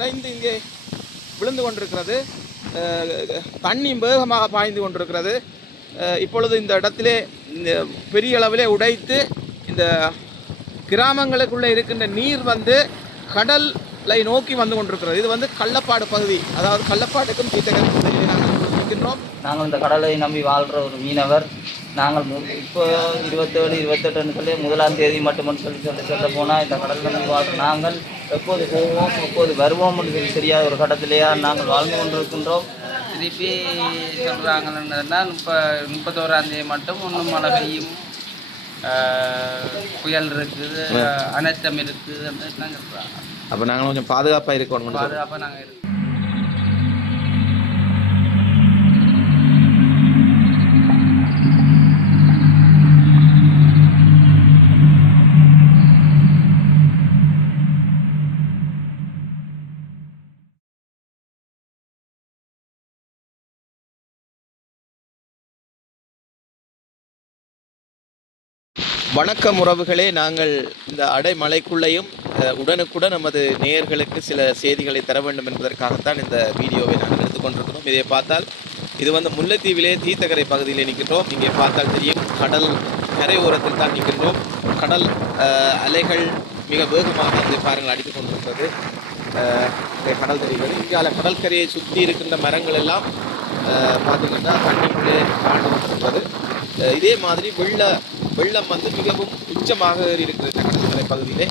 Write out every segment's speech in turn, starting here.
உடைந்து இங்கே விழுந்து கொண்டிருக்கிறது. தண்ணி வேகமாக பாய்ந்து கொண்டிருக்கிறது. இப்பொழுது இந்த இடத்திலே இந்த பெரிய அளவிலே உடைத்து இந்த கிராமங்களுக்குள்ளே இருக்கின்ற நீர் வந்து கடலை நோக்கி வந்து கொண்டிருக்கிறது. இது வந்து கள்ளப்பாடு பகுதி. அதாவது கள்ளப்பாட்டுக்கும் தீர்த்தகரம் இருக்கின்றோம். நாங்கள் இந்த கடலை நம்பி வாழ்கிற ஒரு மீனவர். நாங்கள் இப்போ இருபத்தேழு இருபத்தெட்டுன்னு சொல்லி முதலாம் தேதி மட்டும் சொல்லி சொல்லி சொல்ல போனால் இந்த கடல் நம்பி வாழ்கிற நாங்கள் எப்போது போவோம் எப்போது வருவோம் என்று தெரியாத ஒரு கட்டத்திலேயா நாங்கள் வாழ்ந்து கொண்டிருக்கின்றோம். திருப்பி சொல்கிறாங்கன்னா முப்ப முப்பத்தோராம் தேதி மட்டும் ஒன்றும் மழை பெய்யும். புயல் இருக்குது அனர்த்தம் இருக்குது அப்படின்னு சொல்கிறாங்க அப்போ நாங்கள் கொஞ்சம் பாதுகாப்பாக இருக்கணும் பாதுகாப்பாக நாங்கள் இருக்கோம். வணக்கம் உறவுகளே. நாங்கள் இந்த அடைமலைக்குள்ளேயும் உடனுக்குடன் நமது நேயர்களுக்கு சில செய்திகளை தர வேண்டும் என்பதற்காகத்தான் இந்த வீடியோவை நாங்கள் எடுத்துக்கொண்டிருக்கிறோம் இதை பார்த்தால் இது வந்து முல்லைத்தீவிலே தீர்த்தக்கரை பகுதியில் நிற்கின்றோம். இங்கே பார்த்தால் தெரியும் கடல் கரை ஓரத்தில் தான் நிற்கின்றோம். கடல் அலைகள் மிக வேகமாக இங்கே பாருங்கள் அடித்துக் கொண்டிருக்கிறது. கடல் தெரிகிறது. இங்கே கடற்கரையை சுற்றி இருக்கின்ற மரங்கள் எல்லாம் அஹ், பார்த்தீங்கன்னா தண்ணிக்குள்ளே ஆண்டு இதே மாதிரி வெள்ள வெள்ளம் வந்து மிகவும் உச்சமாக இருக்கிறது கடற்கரை பகுதியிலே.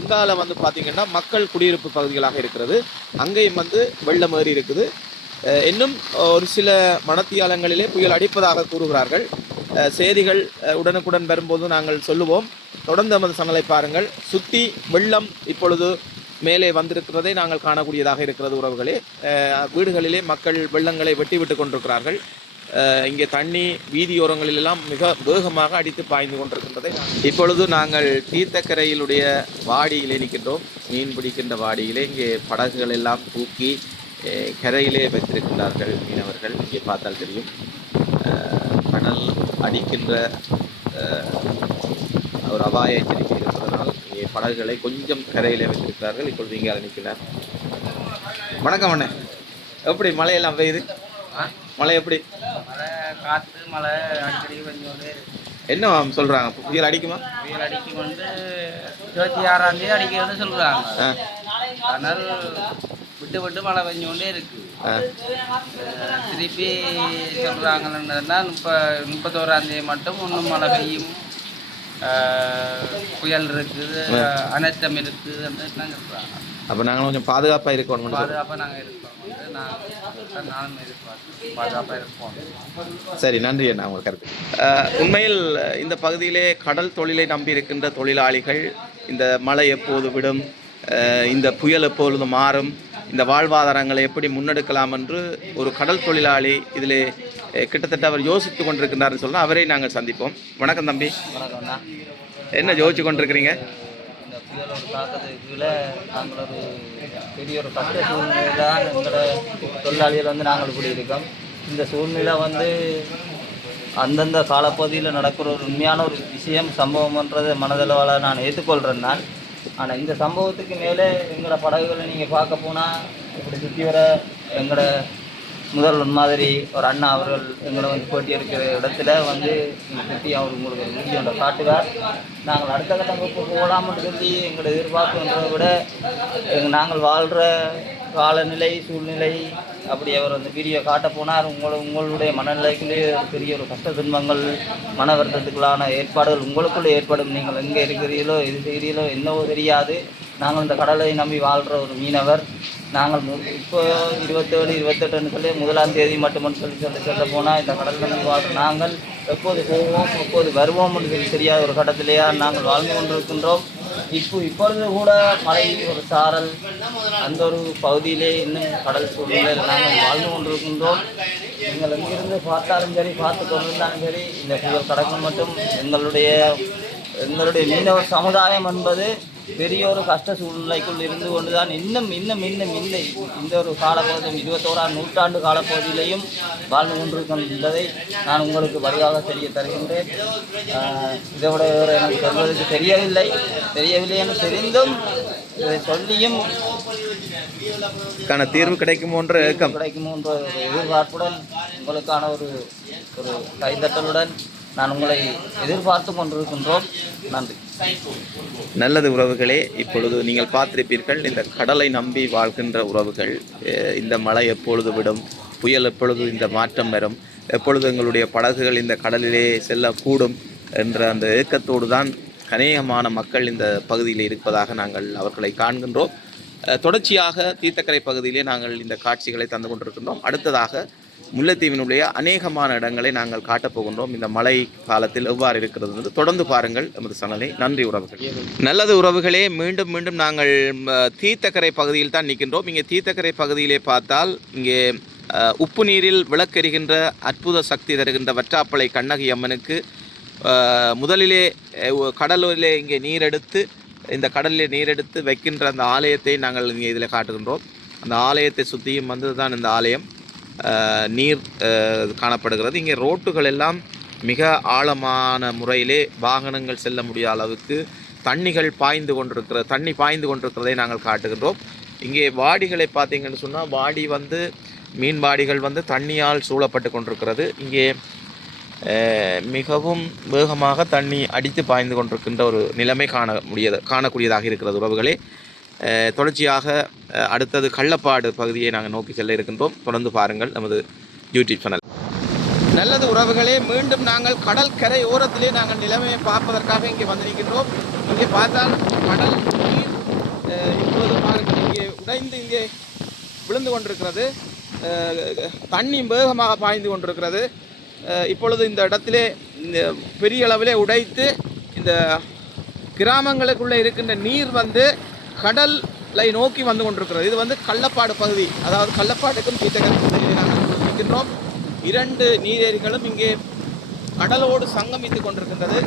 இங்கால வந்து பார்த்தீங்கன்னா மக்கள் குடியிருப்பு பகுதிகளாக இருக்கிறது. அங்கேயும் வந்து வெள்ளம் ஏறி இருக்குது இன்னும் ஒரு சில மணத்தியாலங்களிலே புயல் அடிப்பதாக கூறுகிறார்கள். செய்திகள் உடனுக்குடன் வரும்போது நாங்கள் சொல்லுவோம். தொடர்ந்து நமது சனலை பாருங்கள். சுற்றி வெள்ளம் இப்பொழுது மேலே வந்திருக்கிறதை நாங்கள் காணக்கூடியதாக இருக்கிறது உறவுகளே. வீடுகளிலே மக்கள் வெள்ளங்களை வெட்டி விட்டு கொண்டிருக்கிறார்கள். இங்கே தண்ணி வீதியோரங்களில் எல்லாம் மிக வேகமாக அடித்து பாய்ந்து கொண்டிருக்கின்றதை இப்பொழுது நாங்கள் தீர்த்தக்கரையிலுடைய வாடியிலே நிற்கின்றோம். மீன் பிடிக்கின்ற வாடியிலே இங்கே படகுகள் எல்லாம் தூக்கி கரையிலே வைத்திருக்கின்றார்கள் மீனவர்கள். இங்கே பார்த்தால் தெரியும். கடல் அடிக்கின்ற ஒரு அபாய எச்சரிக்கை இருப்பதனால் இங்கே படகுகளை கொஞ்சம் கரையிலே வைத்திருக்கிறார்கள். இப்பொழுது இங்கே நிற்கிறார் வணக்கம் அண்ணே. எப்படி மழையெல்லாம் பெய்யுது? மழை எப்படி? காற்று மழை அடிக்கடி கொஞ்சோண்டு என்ன சொல்றாங்க? புயல் அடிக்குமா? புயல் அடிக்கும் வந்து இருபத்தி ஆறாம் தேதி அடிக்கிறதுன்னு சொல்கிறாங்க அதனால் விட்டு விட்டு மழை பெஞ்சோண்டே இருக்குது ஆ. திருப்பி சொல்கிறாங்கன்னா முப்ப முப்பத்தோராம் தேதி மட்டும் ஒன்றும் மழை பெய்யும். புயல் இருக்குது அனர்த்தம் இருக்குது அப்படின்னு சொல்கிறாங்க அப்ப நாங்களும் கொஞ்சம் பாதுகாப்பா இருக்கணும் பாதுகாப்பாக நாங்கள் இருக்கோம். சரி நன்றி அண்ணா உங்கள் கருத்து. உண்மையில் இந்த பகுதியிலே கடல் தொழிலை நம்பி இருக்கின்ற தொழிலாளிகள் இந்த மழை எப்போது விடும் இந்த புயல் எப்பொழுது மாறும் இந்த வாழ்வாதாரங்களை எப்படி முன்னெடுக்கலாம் என்று ஒரு கடல் தொழிலாளி இதிலே கிட்டத்தட்ட அவர் யோசித்து கொண்டிருக்கின்றார்னு சொன்னால் அவரை நாங்கள் சந்திப்போம். வணக்கம் தம்பி. என்ன யோசிச்சு கொண்டிருக்கிறீங்க? இதோட தாக்கத்துக்குள்ள நாங்கள் ஒரு பெரிய ஒரு கஷ்ட சூழ்நிலை தான் எங்களோட தொழிலாளிகள் வந்து நாங்கள் கூடியிருக்கோம். இருக்கோம் இந்த சூழ்நிலை வந்து அந்தந்த காலப்பகுதியில் நடக்கிற ஒரு உண்மையான ஒரு விஷயம் சம்பவம்ன்றதை மனதளவில் நான் ஏற்றுக்கொள்கிறேன் நான் ஆனால் இந்த சம்பவத்துக்கு மேலே எங்களோட படகுகளை நீங்கள் பார்க்க போனால் இப்படி சுற்றி வர எங்களோட முதல்வன் மாதிரி ஒரு அண்ணா அவர்கள் எங்களை வந்து போட்டி இருக்கிற இடத்துல வந்து இங்கே சுற்றி அவர் உங்களுக்கு ஒரு வீடியோ ஒன்றை காட்டுவார். நாங்கள் அடுத்த கட்டம் போகலாம்னு சொல்லி எங்களை எதிர்பார்ப்புன்றதை விட நாங்கள் வாழ்கிற காலநிலை சூழ்நிலை அப்படி அவர் அந்த வீடியோ காட்ட போனார். உங்களை உங்களுடைய மனநிலைக்குள்ளேயே ஒரு பெரிய ஒரு கஷ்ட துன்பங்கள் மன வருத்தத்துக்குள்ளான ஏற்பாடுகள் உங்களுக்குள்ளே ஏற்படும். நீங்கள் எங்கே இருக்கிறீர்களோ எது செய்கிறீர்களோ என்னவோ தெரியாது. நாங்கள் இந்த கடலை நம்பி வாழ்கிற ஒரு மீனவர். நாங்கள் இப்போ இருபத்தேழு இருபத்தெட்டுன்னு சொல்லி முதலாம் தேதி மட்டும் சொல்லி சொல்லி சொல்ல போனால் இந்த கடல் நம்பி வாழ்கிற நாங்கள் எப்போது போவோம் எப்போது வருவோம் என்று தெரியாத ஒரு கட்டத்திலேயே நாங்கள் வாழ்ந்து கொண்டிருக்கின்றோம். இப்போ இப்பொழுது கூட மழை ஒரு சாரல் அந்த ஒரு பகுதியிலே இன்னும் கடல் சூழ்நிலையில் நாங்கள் வாழ்ந்து கொண்டிருக்கின்றோம். நீங்கள் எங்கிருந்து பார்த்தாலும் சரி பார்த்து கொண்டிருந்தாலும் சரி இந்த புயல் கடக்கும் மட்டும் எங்களுடைய எங்களுடைய மீனவ சமுதாயம் என்பது பெரிய ஒரு கஷ்ட சூழ்நிலைக்குள் இருந்து கொண்டுதான் இன்னும் இன்னும் இன்னும் இல்லை இந்த ஒரு காலப்பகுதியும் இருபத்தோராம் நூற்றாண்டு காலப்பகுதியிலையும் வாழ்ந்து கொண்டிருக்கின்றதை நான் உங்களுக்கு வழியாக தெரிய தருகின்றேன். இதை விட வேறு எனக்கு சொல்வதற்கு தெரியவில்லை. தெரியவில்லை என்று தெரிந்தும் இதை சொல்லியும் தீர்வு கிடைக்குமோன்ற கிடைக்குமோன்ற ஒரு எதிர்பார்ப்புடன் உங்களுக்கான ஒரு ஒரு கைதட்டலுடன் நான் உங்களை எதிர்பார்த்து கொண்டிருக்கின்றோம். நன்றி. நல்லது உறவுகளே இப்பொழுது நீங்கள் பார்த்திருப்பீர்கள் இந்த கடலை நம்பி வாழ்கின்ற உறவுகள் இந்த மழை எப்பொழுது விடும் புயல் எப்பொழுது இந்த மாற்றம் வரும் எப்பொழுது எங்களுடைய படகுகள் இந்த கடலிலே செல்லக்கூடும் என்ற அந்த ஏக்கத்தோடு தான் அநேகமான மக்கள் இந்த பகுதியில் இருப்பதாக நாங்கள் அவர்களை காண்கின்றோம். தொடர்ச்சியாக தீர்த்தக்கரை பகுதியிலே நாங்கள் இந்த காட்சிகளை தந்து கொண்டிருக்கின்றோம். அடுத்ததாக முல்லைத்தீவினுடைய அநேகமான இடங்களை நாங்கள் காட்டப் போகின்றோம். இந்த மழை காலத்தில் எவ்வாறு இருக்கிறது என்று தொடர்ந்து பாருங்கள். எமது சனலை நன்றி உறவுகள். நல்லது உறவுகளே மீண்டும் மீண்டும் நாங்கள் தீத்தக்கரை தீர்த்தக்கரை பகுதியில் தான் நிற்கின்றோம். இங்கே தீர்த்தக்கரை பகுதியிலே பார்த்தால் இங்கே உப்பு நீரில் விளக்கெரிகின்ற அற்புத சக்தி தருகின்ற வற்றாப்பளை கண்ணகி அம்மனுக்கு முதலிலே அஹ், கடலிலே இங்கே நீரெடுத்து இந்த நீர் நீரெடுத்து வைக்கின்ற அந்த ஆலயத்தை நாங்கள் இங்கே இதில் காட்டுகின்றோம். அந்த ஆலயத்தை சுற்றியும் வந்து தான் இந்த ஆலயம். நீர் காணப்படுகிறது. இங்கே ரோட்டுகள் எல்லாம் மிக ஆழமான முறையிலே வாகனங்கள் செல்ல முடியாத அளவுக்கு தண்ணிகள் பாய்ந்து கொண்டிருக்கிற தண்ணி பாய்ந்து கொண்டிருக்கிறதை நாங்கள் காட்டுகின்றோம். இங்கே வாடிகளை பார்த்தீங்கன்னு சொன்னால் வாடி வந்து மீன் வாடிகள் வந்து தண்ணியால் சூழப்பட்டு கொண்டிருக்கிறது. இங்கே மிகவும் வேகமாக தண்ணி அடித்து பாய்ந்து கொண்டிருக்கின்ற ஒரு நிலைமை காண முடியது காணக்கூடியதாக இருக்கிறது உறவுகளே. தொடர்ச்சியாக அடுத்தது கள்ளப்பாடு பகுதியை நாங்கள் நோக்கி செல்ல இருக்கின்றோம். தொடர்ந்து பாருங்கள் நமது யூடியூப் சேனல். நல்லது உறவுகளே மீண்டும் நாங்கள் கடல் கரை ஓரத்திலே நாங்கள் நிலைமையை பார்ப்பதற்காக இங்கே வந்திருக்கின்றோம். இங்கே பார்த்தால் கடல் நீர் அஹ், இப்பொழுது பாருங்கள் இங்கே உடைந்து இங்கே விழுந்து கொண்டிருக்கிறது. தண்ணி வேகமாக பாய்ந்து கொண்டிருக்கிறது. இப்பொழுது இந்த இடத்திலே இந்த பெரிய அளவிலே உடைத்து இந்த கிராமங்களுக்குள்ளே இருக்கின்ற நீர் வந்து கடலை நோக்கி வந்து கொண்டிருக்கிறது. இது வந்து கள்ளப்பாடு பகுதி. அதாவது கள்ளப்பாட்டுக்கும் தீர்த்தகர நாங்கள் இருக்கின்றோம் இரண்டு நீரேரிகளும் இங்கே கடலோடு சங்கமித்து கொண்டிருக்கின்றது.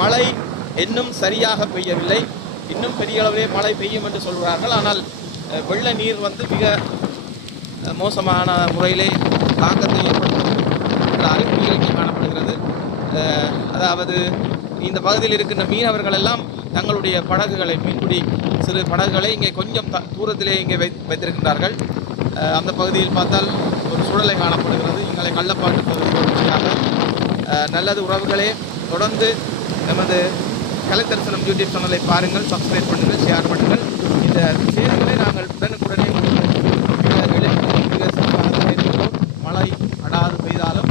மழை இன்னும் சரியாக பெய்யவில்லை. இன்னும் பெரிய அளவிலே மழை பெய்யும் என்று சொல்கிறார்கள். ஆனால் வெள்ள நீர் வந்து மிக மோசமான முறையிலே தாக்கத்தை ஏற்படுத்தும் என்ற அறிகுறிகள் காணப்படுகிறது. அதாவது இந்த பகுதியில் இருக்கின்ற மீனவர்கள் எல்லாம் தங்களுடைய படகுகளை மீன்பிடி சிறு படகுகளை இங்கே கொஞ்சம் த தூரத்திலே இங்கே வை வைத்திருக்கின்றார்கள். அந்த பகுதியில் பார்த்தால் ஒரு சூழலை காணப்படுகிறது. எங்களை கள்ளப்பாட்டு பகுதி நல்லது உறவுகளே தொடர்ந்து நமது கலை தரிசனம் யூடியூப் சேனலை பாருங்கள் சப்ஸ்கிரைப் பண்ணுங்கள் ஷேர் பண்ணுங்கள். இந்த செய்திகளை நாங்கள் உடனுக்குடனே மிக எளிமையாக, மிக சிறப்பாக தர இருக்கின்றோம் மழை அடாது பெய்தாலும்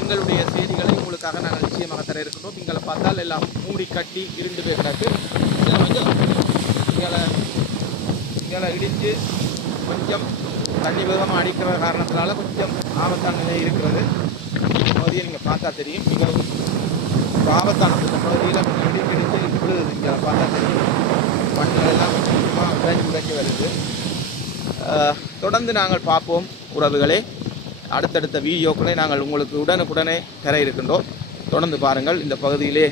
எங்களுடைய செய்திகளை உங்களுக்காக நாங்கள் இருக்கணும் தர பார்த்தால் எல்லாம் மூடி கட்டி இருந்து போய் இதில் கொஞ்சம் இங்களை இங்களை இடித்து கொஞ்சம் தண்ணி வேகமாக அடிக்கிற காரணத்தினால கொஞ்சம் ஆபத்தான நிலை இருக்கிறது. பகுதியை நீங்கள் பார்த்தா தெரியும். மிகவும் ஆபத்தான இந்த பகுதியில் இடி இடிச்சு இடிச்சு இங்கே பார்த்தா தெரியும். மண்கள் எல்லாம் கொஞ்சமாக உடைஞ்சு உடைஞ்சு வருது. தொடர்ந்து நாங்கள் பார்ப்போம் உறவுகளே. அடுத்தடுத்த வீடியோக்களை நாங்கள் உங்களுக்கு உடனுக்குடனே தர இருக்கின்றோம். தொடர்ந்து பாருங்கள். இந்த பகுதியிலே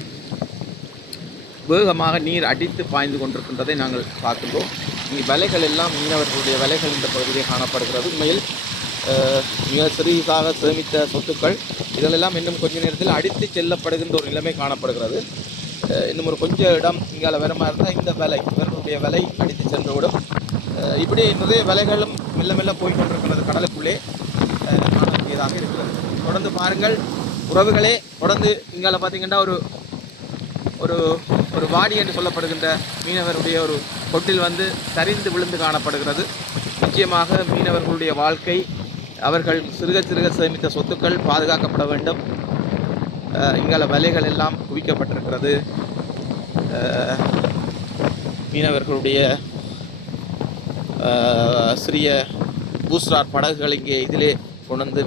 வேகமாக நீர் அடித்து பாய்ந்து கொண்டிருக்கின்றதை நாங்கள் பார்க்கின்றோம். இங்கே வலைகள் எல்லாம் மீனவர்களுடைய வலைகள் இந்த பகுதியிலே காணப்படுகிறது. உண்மையில் மிக சிறியதாக சேமித்த சொத்துக்கள் இதெல்லாம் இன்னும் கொஞ்ச நேரத்தில் அடித்து செல்லப்படுகின்ற ஒரு நிலைமை காணப்படுகிறது. இன்னும் ஒரு கொஞ்சம் இடம் இங்கால வர இருந்தால் இந்த வலை இவர்களுடைய வலை அடித்து சென்றுவிடும். இப்படி நிறைய வலைகளும் மெல்ல மெல்ல போய் கொண்டிருக்கிறது கடலுக்குள்ளே. காணக்கூடியதாக இருக்கிறது. தொடர்ந்து பாருங்கள். உறவுகளே தொடர்ந்து இங்கால பார்த்தீங்கன்னா ஒரு ஒரு ஒரு வாடி என்று சொல்லப்படுகின்ற மீனவருடைய ஒரு தொட்டில் வந்து சரிந்து விழுந்து காணப்படுகிறது. நிச்சயமாக மீனவர்களுடைய வாழ்க்கை அவர்கள் சிறுக சிறுக சேமித்த சொத்துக்கள் பாதுகாக்கப்பட வேண்டும். இங்கால வலைகள் எல்லாம் குவிக்கப்பட்டிருக்கிறது. மீனவர்களுடைய சிறிய பூஸ்டார் படகுகள் இங்கே இதிலே கொண்டு வந்து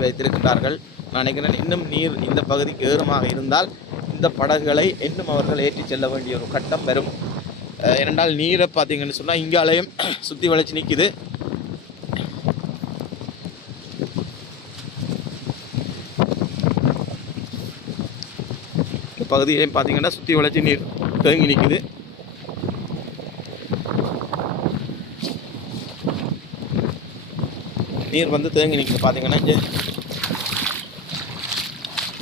நான் நினைக்கிறேன் இன்னும் நீர் இந்த பகுதிக்கு ஏறுமாக இருந்தால் இந்த படகுகளை இன்னும் அவர்கள் ஏற்றி செல்ல வேண்டிய ஒரு கட்டம் வரும். இரண்டால் ஏனென்றால் நீரை பார்த்தீங்கன்னு சொன்னால் இங்காலயம் சுற்றி வளைச்சி நிற்கிது இந்த பகுதியிலையும் பார்த்தீங்கன்னா சுற்றி வளைச்சி நீர் தேங்கி நிற்குது நீர் வந்து தேங்கி நிற்குது பார்த்தீங்கன்னா இங்கே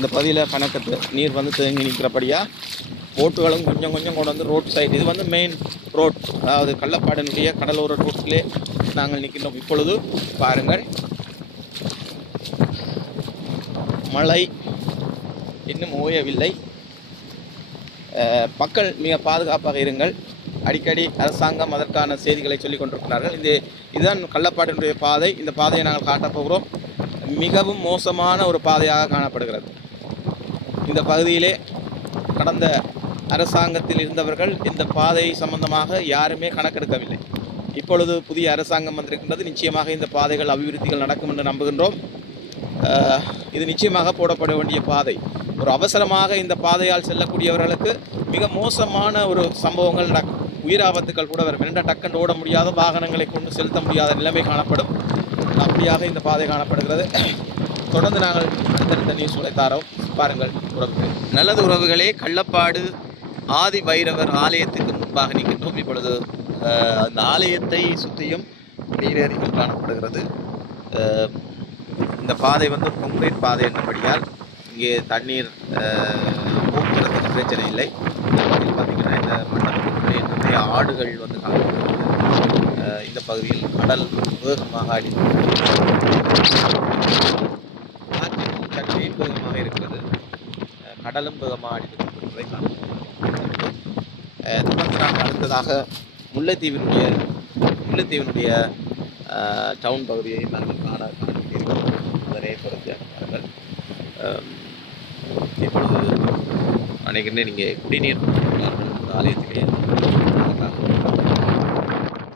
இந்த பகுதியில் கணக்கத்து நீர் வந்து தேங்கி நிற்கிறபடியாக போட்டுகளும் கொஞ்சம் கொஞ்சம் கொண்டு வந்து ரோட் சைடு இது வந்து மெயின் ரோட் அதாவது கள்ளப்பாடனுடைய கடலோர ரோட்டிலே நாங்கள் நிற்கின்றோம். இப்பொழுது பாருங்கள். மழை இன்னும் ஓயவில்லை. மக்கள் மிக பாதுகாப்பாக இருங்கள். அடிக்கடி அரசாங்கம் அதற்கான செய்திகளை சொல்லிக் கொண்டிருக்கிறார்கள். இது இதுதான் கள்ளப்பாட்டினுடைய பாதை. இந்த பாதையை நாங்கள் காட்டப் போகிறோம். மிகவும் மோசமான ஒரு பாதையாக காணப்படுகிறது. இந்த பகுதியிலே கடந்த அரசாங்கத்தில் இருந்தவர்கள் இந்த பாதை சம்பந்தமாக யாருமே கணக்கெடுக்கவில்லை. இப்பொழுது புதிய அரசாங்கம் வந்திருக்கின்றது. நிச்சயமாக இந்த பாதைகள் அபிவிருத்திகள் நடக்கும் என்று நம்புகின்றோம். இது நிச்சயமாக போடப்பட வேண்டிய பாதை. ஒரு அவசரமாக இந்த பாதையால் செல்லக்கூடியவர்களுக்கு மிக மோசமான ஒரு சம்பவங்கள் நடக்கும். உயிர் ஆபத்துக்கள் கூட வரும். இரண்ட டக்குன்னு ஓட முடியாத வாகனங்களை கொண்டு செலுத்த முடியாத நிலைமை காணப்படும். அப்படியாக இந்த பாதை காணப்படுகிறது. தொடர்ந்து நாங்கள் அடுத்தடுத்த நியூஸ்களை தாரோம். பாருங்கள் உறவுகள். நல்லது உறவுகளே கள்ளப்பாடு ஆதி பைரவர் ஆலயத்துக்கு முன்பாக நிற்கின்றோம். இப்பொழுது அந்த ஆலயத்தை சுற்றியும் நீரேறிகள் காணப்படுகிறது. இந்த பாதை வந்து கொங்கிரீட் பாதை என்றபடியால் இங்கே தண்ணீர் அஹ், போக்குவரத்துக்கு பிரச்சனை இல்லை. பகுதியில் பார்த்தீங்கன்னா இந்த மண்டபத்திலே நிறைய ஆடுகள் வந்து காணப்படுகிறது. இந்த பகுதியில் கடல் வேகமாக அடி வேகமாக இருக்கிறது. கடலும் வேகமாக காணப்படுகிறது தொடர்ந்து அடுத்ததாக முல்லைத்தீவினுடைய முல்லைத்தீவினுடைய டவுன் பகுதியை நாங்கள் காண காண்கிறோம். அதனை பாருங்கள் இப்பொழுது நினைக்கிறேன் நீங்கள் குடிநீர் ஆலயத்திலே